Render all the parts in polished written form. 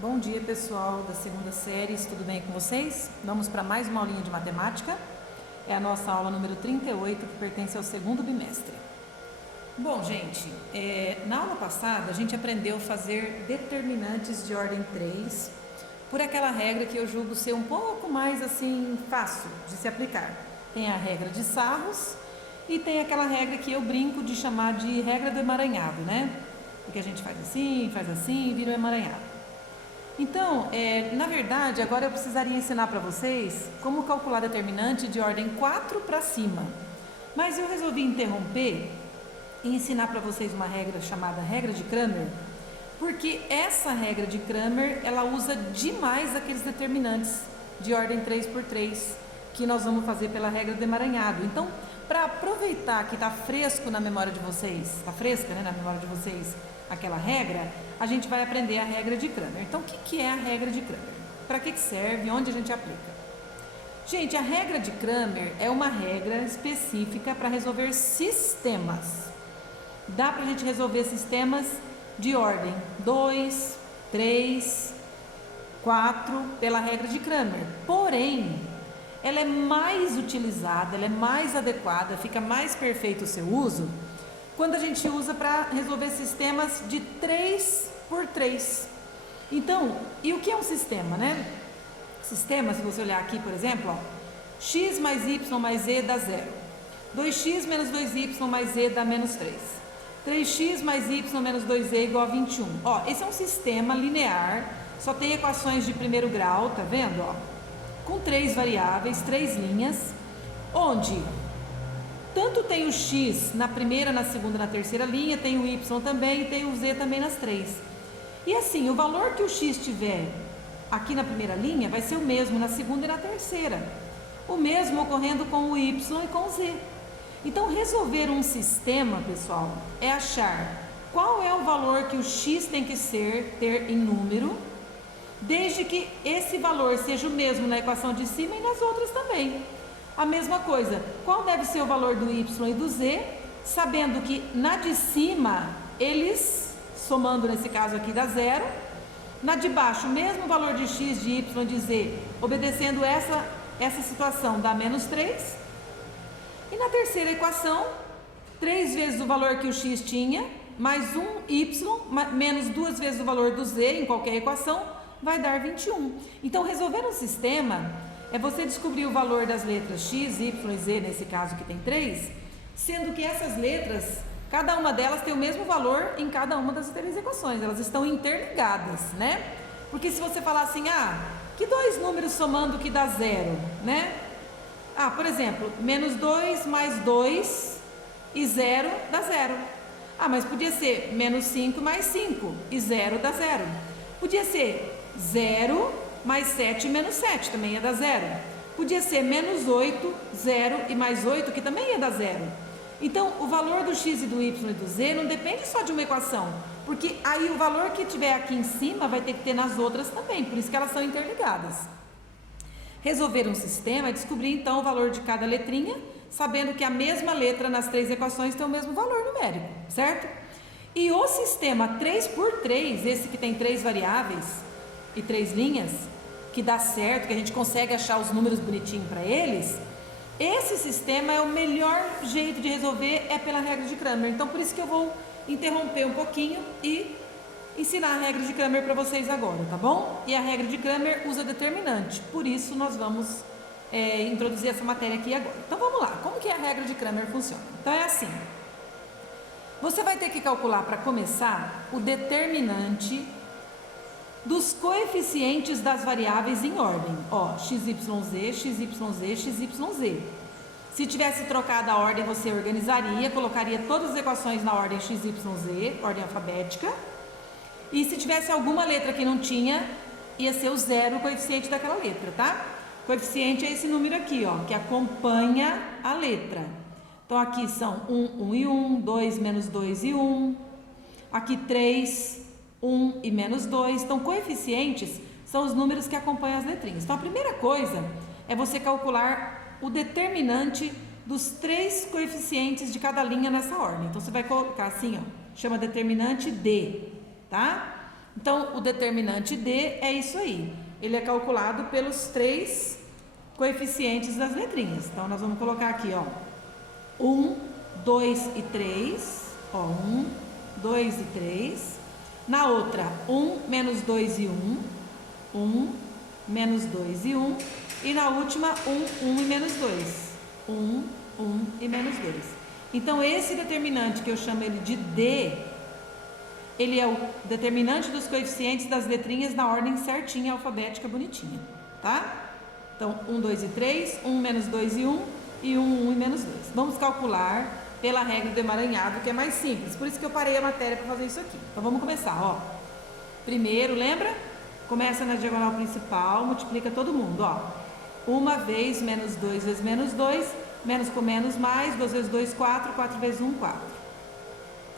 Bom dia, pessoal da segunda série, tudo bem com vocês? Vamos para mais uma aulinha de matemática. É a nossa aula número 38, que pertence ao segundo bimestre. Bom, gente, na aula passada a gente aprendeu a fazer determinantes de ordem 3 por aquela regra que eu julgo ser um pouco mais assim fácil de se aplicar. Tem a regra de Sarros e tem aquela regra que eu brinco de chamar de regra do emaranhado, né? Porque a gente faz assim e vira um emaranhado. Então, na verdade, agora eu precisaria ensinar para vocês como calcular determinante de ordem 4 para cima. Mas eu resolvi interromper e ensinar para vocês uma regra chamada regra de Cramer, porque essa regra de Cramer, ela usa demais aqueles determinantes de ordem 3 por 3 que nós vamos fazer pela regra do emaranhado. Então, para aproveitar que está fresco na memória de vocês, está fresca, né, na memória de vocês, aquela regra, a gente vai aprender a regra de Cramer. Então, o que é a regra de Cramer? Para que serve? Onde a gente aplica? Gente, a regra de Cramer é uma regra específica para resolver sistemas. Dá para a gente resolver sistemas de ordem 2, 3, 4 pela regra de Cramer. Porém, ela é mais utilizada, ela é mais adequada, fica mais perfeito o seu uso quando a gente usa para resolver sistemas de 3 por 3. Então, e o que é um sistema, né? Sistema, se você olhar aqui, por exemplo, ó, x mais y mais z dá 0. 2x menos 2y mais z dá menos 3. 3x mais y menos 2z igual a 21. Ó, esse é um sistema linear, só tem equações de primeiro grau, tá vendo? Ó, com 3 variáveis, 3 linhas, onde tanto tem o x na primeira, na segunda, na terceira linha, tem o y também e tem o z também nas 3. E assim, o valor que o x tiver aqui na primeira linha vai ser o mesmo na segunda e na terceira. O mesmo ocorrendo com o y e com o z. Então, resolver um sistema, pessoal, é achar qual é o valor que o x tem que ter em número, desde que esse valor seja o mesmo na equação de cima e nas outras também. A mesma coisa, qual deve ser o valor do y e do z, sabendo que na de cima, eles, somando nesse caso aqui, dá 0. Na de baixo, o mesmo valor de x, de y e de z, obedecendo essa situação, dá menos 3. E na terceira equação, 3 vezes o valor que o x tinha, mais um y, menos 2 vezes o valor do z em qualquer equação, vai dar 21. Então, resolver um sistema é você descobrir o valor das letras x, y e z, nesse caso que tem 3, sendo que essas letras, cada uma delas tem o mesmo valor em cada uma das 3 equações, elas estão interligadas, né? Porque se você falar assim, que dois números somando que dá 0, né? Por exemplo, menos 2 mais 2 e 0 dá 0. Mas podia ser menos 5 mais 5 e 0 dá 0. Podia ser 0 mais 7 menos 7, também ia dar 0. Podia ser menos 8, 0 e mais 8, que também ia dar 0. Então, o valor do x e do y e do z não depende só de uma equação, porque aí o valor que tiver aqui em cima vai ter que ter nas outras também, por isso que elas são interligadas. Resolver um sistema é descobrir então o valor de cada letrinha, sabendo que a mesma letra nas 3 equações tem o mesmo valor numérico, certo? E o sistema 3 por 3, esse que tem 3 variáveis e 3 linhas, que dá certo, que a gente consegue achar os números bonitinhos para eles, esse sistema é o melhor jeito de resolver, é pela regra de Cramer. Então, por isso que eu vou interromper um pouquinho e ensinar a regra de Cramer para vocês agora, tá bom? E a regra de Cramer usa determinante, por isso nós vamos introduzir essa matéria aqui agora. Então, vamos lá, como que a regra de Cramer funciona? Então, é assim, você vai ter que calcular, para começar, o determinante dos coeficientes das variáveis em ordem, ó, XYZ, XYZ, XYZ. Se tivesse trocado a ordem, você organizaria, colocaria todas as equações na ordem XYZ, ordem alfabética, e se tivesse alguma letra que não tinha, ia ser o 0 o coeficiente daquela letra, tá? O coeficiente é esse número aqui, ó, que acompanha a letra. Então, aqui são 1, 1 e 1, 2, menos 2 e 1, aqui 3, 1 e menos 2, então coeficientes são os números que acompanham as letrinhas. Então a primeira coisa é você calcular o determinante dos 3 coeficientes de cada linha nessa ordem. Então você vai colocar assim, ó, chama determinante D, tá? Então, o determinante D é isso aí. Ele é calculado pelos 3 coeficientes das letrinhas. Então, nós vamos colocar aqui, ó, 1, 2 e 3. Ó, 1, 2 e 3. Na outra, 1, menos 2 e 1. 1, menos 2 e 1. E na última, 1, 1 e menos 2. 1, 1 e menos 2. Então, esse determinante, que eu chamo ele de D, ele é o determinante dos coeficientes das letrinhas na ordem certinha, alfabética, bonitinha, tá? Então, 1, 2 e 3, 1 menos 2 e 1, e 1, 1 e menos 2. Vamos calcular pela regra do emaranhado, que é mais simples. Por isso que eu parei a matéria para fazer isso aqui. Então, vamos começar, ó. Primeiro, lembra? Começa na diagonal principal, multiplica todo mundo, ó. 1 vez menos 2 vezes menos 2, menos com menos mais, 2 vezes 2, 4, 4 vezes 1, 4.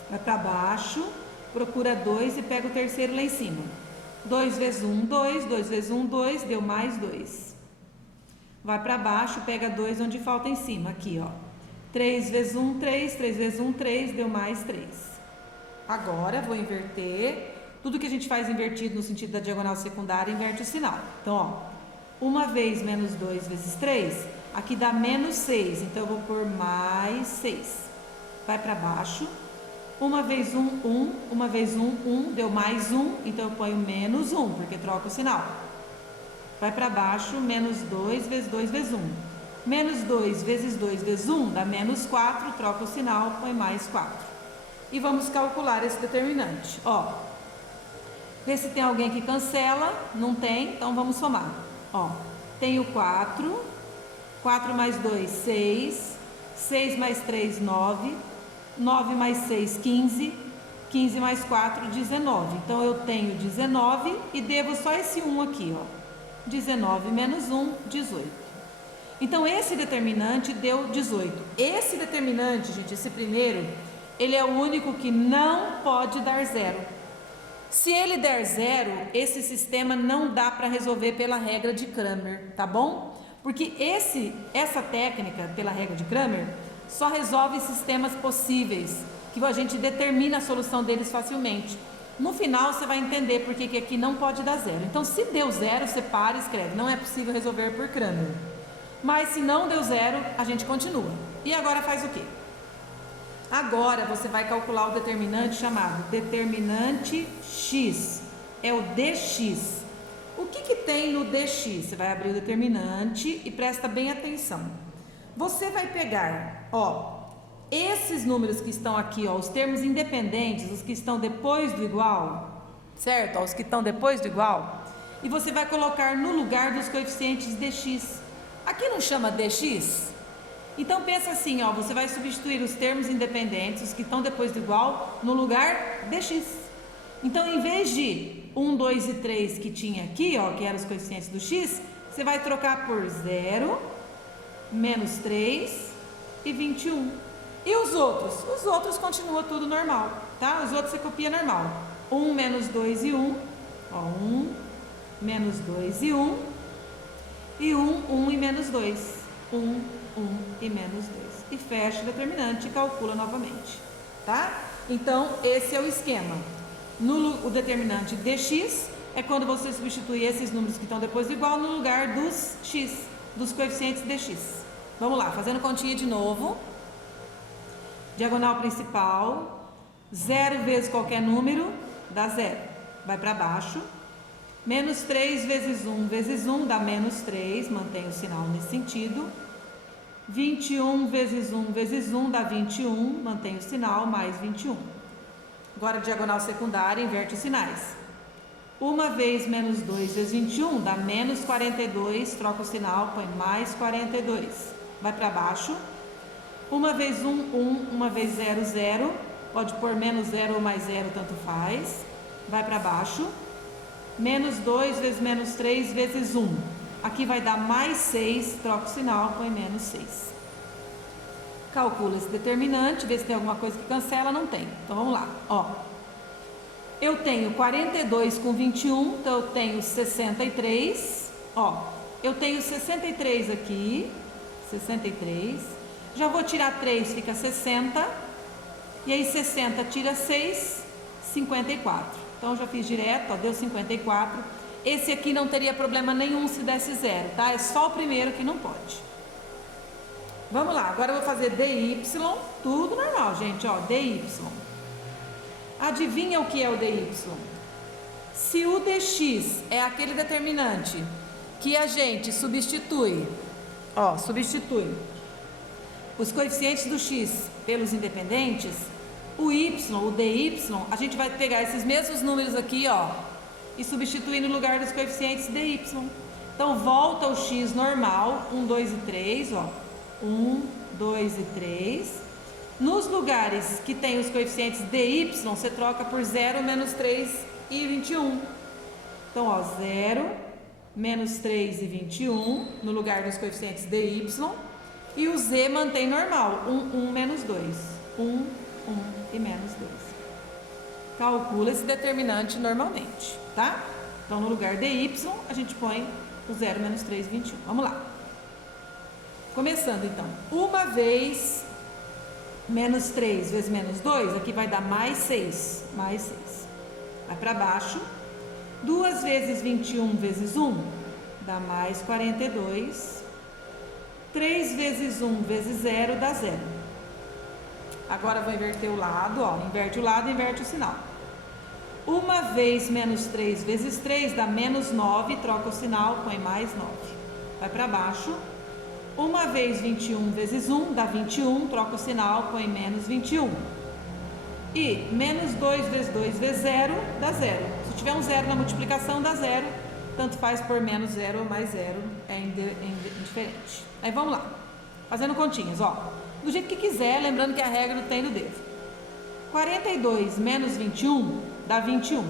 Vai para baixo, procura 2 e pega o terceiro lá em cima. 2 vezes 1, 2, 2 vezes 1, 2, deu mais 2. Vai para baixo, pega 2 onde falta em cima, aqui, ó. 3 vezes 1, 3, 3 vezes 1, 3, deu mais 3. Agora, vou inverter. Tudo que a gente faz invertido no sentido da diagonal secundária, inverte o sinal. Então, ó, 1 vez menos 2 vezes 3, aqui dá menos 6, então eu vou pôr mais 6. Vai para baixo. 1 vez 1, 1, 1 vez 1, 1, deu mais 1, então eu ponho menos 1, porque troca o sinal. Vai para baixo, menos 2 vezes 2 vezes 1. Menos 2 vezes 2 vezes 1 dá menos 4, troca o sinal, põe mais 4. E vamos calcular esse determinante. Ó, vê se tem alguém que cancela, não tem, então vamos somar. Ó, tenho 4, 4 mais 2, 6, 6 mais 3, 9, 9 mais 6, 15, 15 mais 4, 19. Então, eu tenho 19 e devo só esse 1 aqui, ó. 19 menos 1, 18. Então, esse determinante deu 18. Esse determinante, gente, esse primeiro, ele é o único que não pode dar zero. Se ele der zero, esse sistema não dá para resolver pela regra de Cramer, tá bom? Porque essa técnica, pela regra de Cramer, só resolve sistemas possíveis, que a gente determina a solução deles facilmente. No final, você vai entender por que aqui não pode dar zero. Então, se deu zero, você para e escreve. Não é possível resolver por Cramer. Mas se não deu zero, a gente continua. E agora faz o quê? Agora você vai calcular o determinante chamado determinante x. É o dx. O que tem no dx? Você vai abrir o determinante e presta bem atenção. Você vai pegar, ó, esses números que estão aqui, ó, os termos independentes, os que estão depois do igual, certo? Ó, os que estão depois do igual, e você vai colocar no lugar dos coeficientes dx. Aqui não chama dx? Então pensa assim, ó, você vai substituir os termos independentes, os que estão depois do igual, no lugar dx. Então, em vez de 1, 2 e 3 que tinha aqui, ó, que eram os coeficientes do x, você vai trocar por 0, menos 3 e 21. E os outros? Os outros continua tudo normal, tá? Os outros você copia normal. 1 menos 2 e 1, ó, 1 menos 2 e 1, e 1, 1 e menos 2, 1, 1 e menos 2. E fecha o determinante e calcula novamente, tá? Então, esse é o esquema. O determinante dx é quando você substitui esses números que estão depois do igual no lugar dos x, dos coeficientes dx. Vamos lá, fazendo continha de novo. Diagonal principal, 0 vezes qualquer número, dá 0. Vai para baixo. Menos 3 vezes 1 dá menos 3, mantém o sinal nesse sentido. 21 vezes 1 dá 21, mantém o sinal, mais 21. Agora, diagonal secundária, inverte os sinais. 1 vez menos 2 vezes 21 dá menos 42, troca o sinal, põe mais 42. Vai para baixo. 1 vez 1, 1, 1 vez 0, 0. Pode pôr menos 0 ou mais 0, tanto faz. Vai para baixo. Menos 2 vezes menos 3 vezes 1. Aqui vai dar mais 6, troca o sinal, põe menos 6. Calcula esse determinante, vê se tem alguma coisa que cancela, não tem. Então vamos lá, ó. Eu tenho 42 com 21, então eu tenho 63. Ó, eu tenho 63 aqui, 63. Já vou tirar 3, fica 60. E aí 60 tira 6, 54. Então já fiz direto, ó, deu 54. Esse aqui não teria problema nenhum se desse zero, tá? É só o primeiro que não pode. Vamos lá, agora eu vou fazer dy, tudo normal, gente, ó, dy. Adivinha o que é o dy? Se o dx é aquele determinante que a gente substitui, ó, substitui os coeficientes do x pelos independentes, o y, o dy, a gente vai pegar esses mesmos números aqui, ó, e substituir no lugar dos coeficientes dy. Então volta o x normal, 1, 2 e 3, ó, 1, 2 e 3. Nos lugares que tem os coeficientes dy, você troca por 0, menos 3 e 21. Então, ó, 0, menos 3 e 21, no lugar dos coeficientes dy. E o z mantém normal, 1, 1, menos 2. 1, 1 e menos 2. Calcula esse determinante normalmente, tá? Então, no lugar dy, a gente põe o 0, menos 3 e 21. Vamos lá. Começando, então. Uma vez menos 3 vezes menos 2, aqui vai dar mais 6. Mais 6. Vai para baixo. 2 vezes 21 vezes 1 dá mais 42. 3 vezes 1 vezes 0 dá 0. Agora vou inverter o lado, ó. Inverte o lado, inverte o sinal. Uma vez menos 3 vezes 3 dá menos 9, troca o sinal, põe mais 9. Vai para baixo. Uma vez 21 vezes 1 dá 21, troca o sinal, põe menos 21. E menos 2 vezes 2 vezes 0 dá 0. Se tiver um 0 na multiplicação, dá 0. Tanto faz por menos 0 ou mais 0, é indiferente. Aí vamos lá, fazendo continhas, ó. Do jeito que quiser, lembrando que a regra do tem do devo. 42 menos 21 dá 21.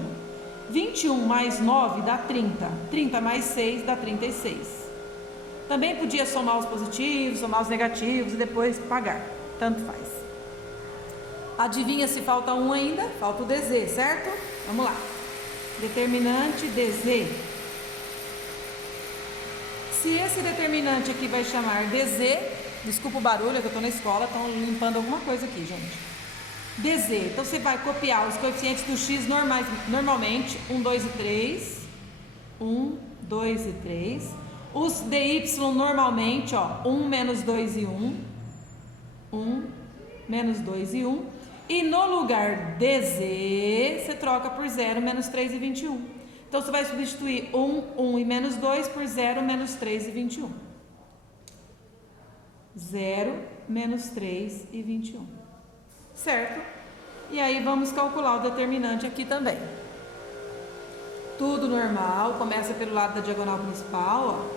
21 mais 9 dá 30. 30 mais 6 dá 36. Também podia somar os positivos, somar os negativos e depois pagar. Tanto faz. Adivinha se falta um ainda? Falta o dz, certo? Vamos lá. Determinante dz. Se esse determinante aqui vai chamar dz, desculpa o barulho, é que eu estou na escola, estão limpando alguma coisa aqui, gente. dz, então você vai copiar os coeficientes do x normalmente, 1, 2 e 3. 1, 2 e 3. Os dy normalmente, ó, 1, menos 2 e 1. 1, menos 2 e 1. E no lugar dz, você troca por 0, menos 3 e 21. Então, você vai substituir 1, 1 e menos 2 por 0, menos 3 e 21. 0, menos 3 e 21. Certo? E aí, vamos calcular o determinante aqui também. Tudo normal, começa pelo lado da diagonal principal,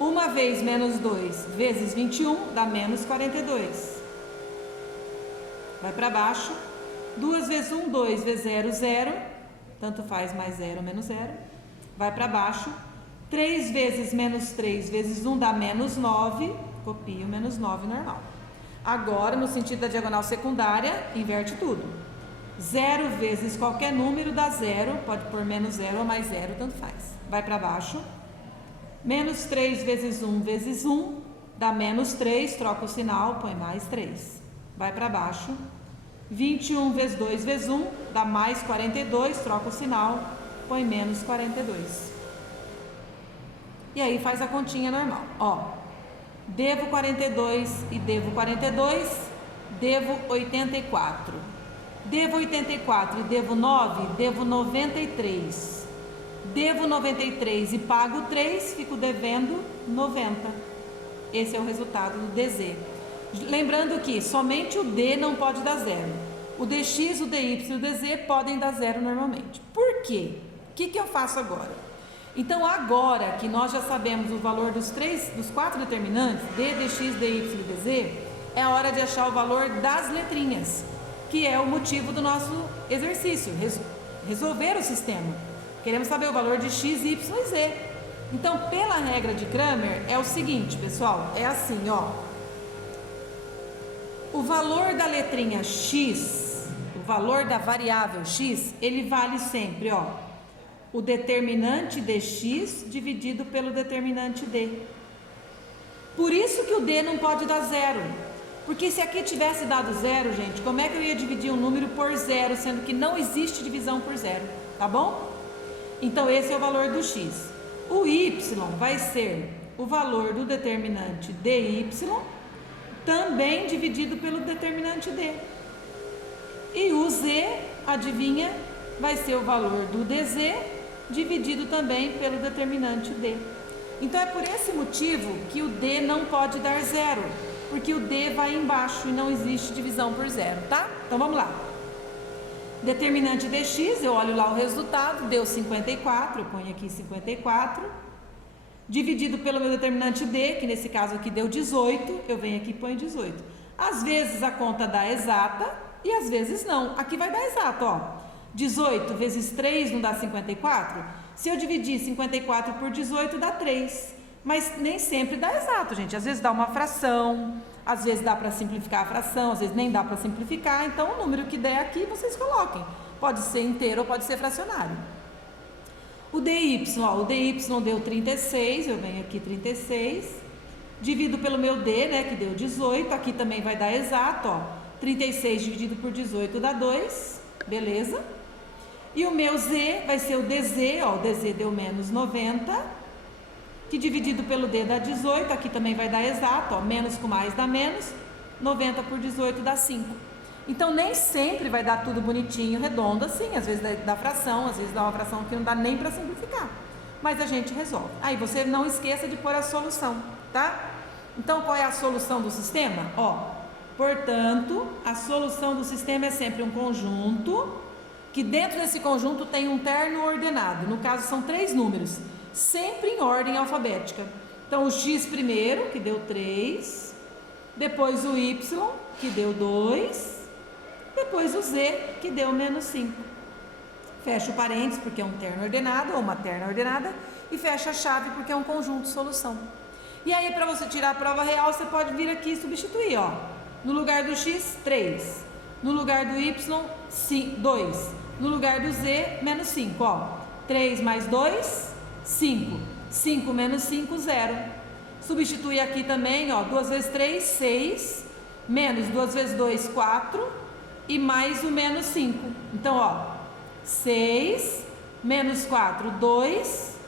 ó. 1 vez menos 2 vezes 21 dá menos 42. Vai para baixo. 2 vezes 1, 2 vezes 0, 0. Tanto faz mais 0 menos 0. Vai para baixo. 3 vezes menos 3 vezes 1 dá menos 9. Copia o menos 9 normal. Agora, no sentido da diagonal secundária, inverte tudo. 0 vezes qualquer número dá 0. Pode pôr menos 0 ou mais 0, tanto faz. Vai para baixo. Menos 3 vezes 1 vezes 1 dá menos 3, troca o sinal, põe mais 3. Vai para baixo. 21 vezes 2 vezes 1 dá mais 42, troca o sinal, põe menos 42. E aí faz a continha normal. Ó, devo 42 e devo 42, devo 84. Devo 84 e devo 9, devo 93. Devo 93 e pago 3, fico devendo 90. Esse é o resultado do dz. Lembrando que somente o d não pode dar 0. O dx, o dy e o dz podem dar 0 normalmente. Por quê? O que eu faço agora? Então, agora que nós já sabemos o valor dos 4 determinantes, d, dx, dy e dz, é a hora de achar o valor das letrinhas, que é o motivo do nosso exercício, resolver o sistema. Queremos saber o valor de x, y e z. Então, pela regra de Cramer, é o seguinte, pessoal, é assim, ó. O valor da letrinha x, o valor da variável x, ele vale sempre, ó, o determinante dx dividido pelo determinante d. Por isso que o d não pode dar 0, Porque se aqui tivesse dado zero, gente, como é que eu ia dividir um número por zero, sendo que não existe divisão por zero, tá bom? Então esse é o valor do x. O y vai ser o valor do determinante dy, também dividido pelo determinante d. E o z, adivinha, vai ser o valor do dz, dividido também pelo determinante d. Então é por esse motivo que o d não pode dar zero, porque o d vai embaixo e não existe divisão por zero, tá? Então vamos lá. Determinante dx, eu olho lá o resultado, deu 54, eu ponho aqui 54, dividido pelo meu determinante d, que nesse caso aqui deu 18, eu venho aqui e ponho 18. Às vezes a conta dá exata e às vezes não. Aqui vai dar exato, ó. 18 vezes 3 não dá 54? Se eu dividir 54 por 18 dá 3. Mas nem sempre dá exato, gente. Às vezes dá uma fração, às vezes dá para simplificar a fração, às vezes nem dá para simplificar. Então, o número que der aqui, vocês coloquem. Pode ser inteiro ou pode ser fracionário. O dy, ó, o dy deu 36, eu venho aqui 36. Divido pelo meu d, né, que deu 18. Aqui também vai dar exato, ó. 36 dividido por 18 dá 2, beleza? E o meu z vai ser o dz, ó, o dz deu menos 90. Que dividido pelo d dá 18, aqui também vai dar exato, ó, menos com mais dá menos, 90 por 18 dá 5. Então, nem sempre vai dar tudo bonitinho, redondo assim, às vezes dá fração, às vezes dá uma fração que não dá nem para simplificar, mas a gente resolve. Aí, você não esqueça de pôr a solução, tá? Então, qual é a solução do sistema? Ó, portanto, a solução do sistema é sempre um conjunto, que dentro desse conjunto tem um terno ordenado, no caso são 3 números, sempre em ordem alfabética. Então o x primeiro, que deu 3, depois o y, que deu 2, depois o z, que deu menos 5. Fecha o parênteses porque é um terno ordenado ou uma terna ordenada e fecha a chave porque é um conjunto de solução. E aí, para você tirar a prova real, você pode vir aqui e substituir, ó. No lugar do x, 3, no lugar do y, 2, no lugar do z, menos 5, ó. 3 mais 2, 5. 5 menos 5, 0. Substitui aqui também, ó. 2 vezes 3, 6. Menos 2 vezes 2, 4. E mais o menos 5. Então, ó. 6 menos 4, 2.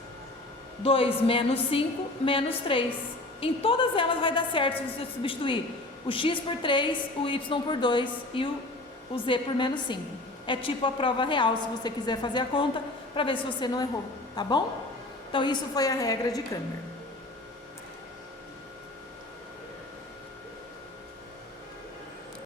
2 menos 5, menos 3. Em todas elas vai dar certo se você substituir o x por 3, o y por 2 e o z por menos 5. É tipo a prova real, se você quiser fazer a conta, para ver se você não errou, tá bom? Então, isso foi a regra de Cramer.